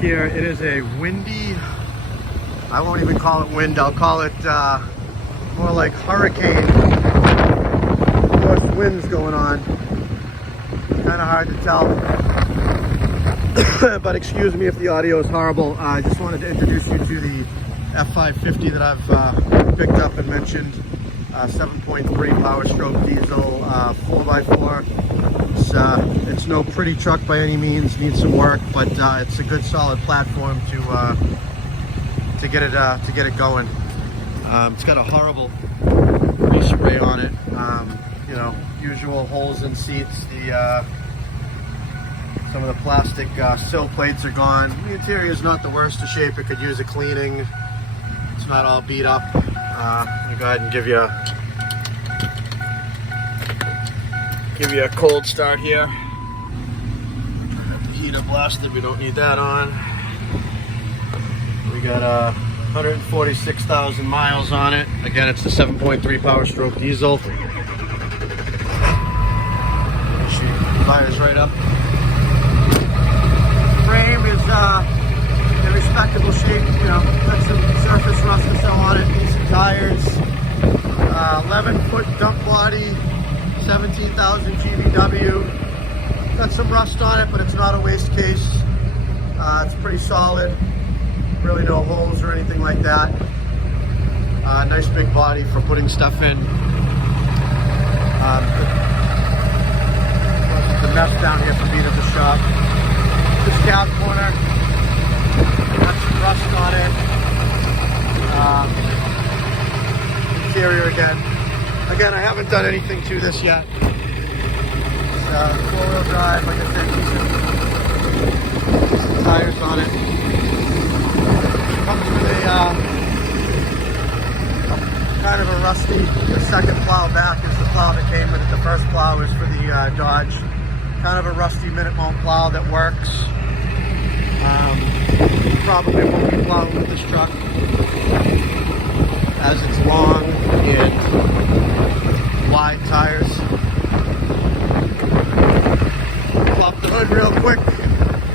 here. It is a windy, I won't even call it wind, I'll call it more like hurricane force winds going on. Kind of hard to tell, but excuse me if the audio is horrible. I just wanted to introduce you to the F550 that I've picked up and mentioned. 7.3 power stroke diesel, 4x4. It's no pretty truck by any means, needs some work, but it's a good solid platform to get it going. It's got a horrible grease ray on it. You know, usual holes in seats. Some of the plastic sill plates are gone. The interior is not the worst of shape. It could use a cleaning. It's not all beat up. I'll go ahead and give you a cold start here. The heater blasted, we don't need that on. We got 146,000 miles on it. Again, it's the 7.3 power stroke diesel. She fires right up. Frame is in respectable shape, you know, got some surface rust and so on it, decent tires, 11-foot dump body, 17,000 GVW. Got some rust on it, but it's not a waste case. It's pretty solid. Really no holes or anything like that. Nice big body for putting stuff in. The mess down here for being at the shop. This cab corner, got some rust on it. Interior again, I haven't done anything to this yet. It's four-wheel drive, like I said, decent tires on it. Comes with a kind of a rusty, the second plow back is the plow that came with it. The first plow is for the Dodge. Kind of a rusty minute mount plow that works. Probably won't be plowing with this truck as it's long and wide tires. Pop the hood real quick.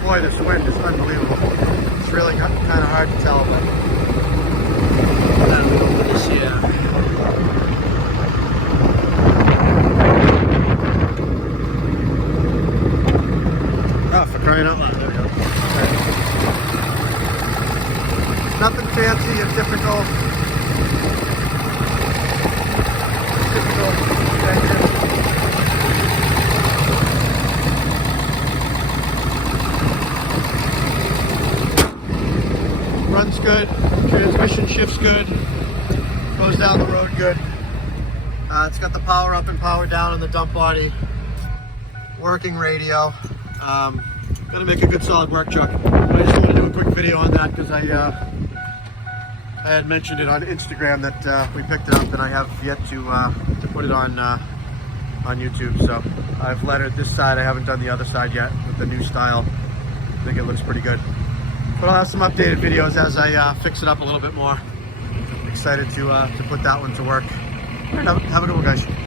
Boy, this wind is unbelievable. It's really kind of hard to tell, but this here. Oh, for crying out loud, there we go. Okay. Nothing fancy, a typical engine. Runs good, transmission shifts good, goes down the road good. It's got the power up and power down on the dump body, working radio. Gonna make a good solid work truck. I just want to do a quick video on that because I had mentioned it on Instagram that we picked it up, and I have yet to put it on YouTube. So I've lettered this side. I haven't done the other side yet with the new style. I think it looks pretty good. But I'll have some updated videos as I fix it up a little bit more. Excited to put that one to work. All right, have a good one, guys.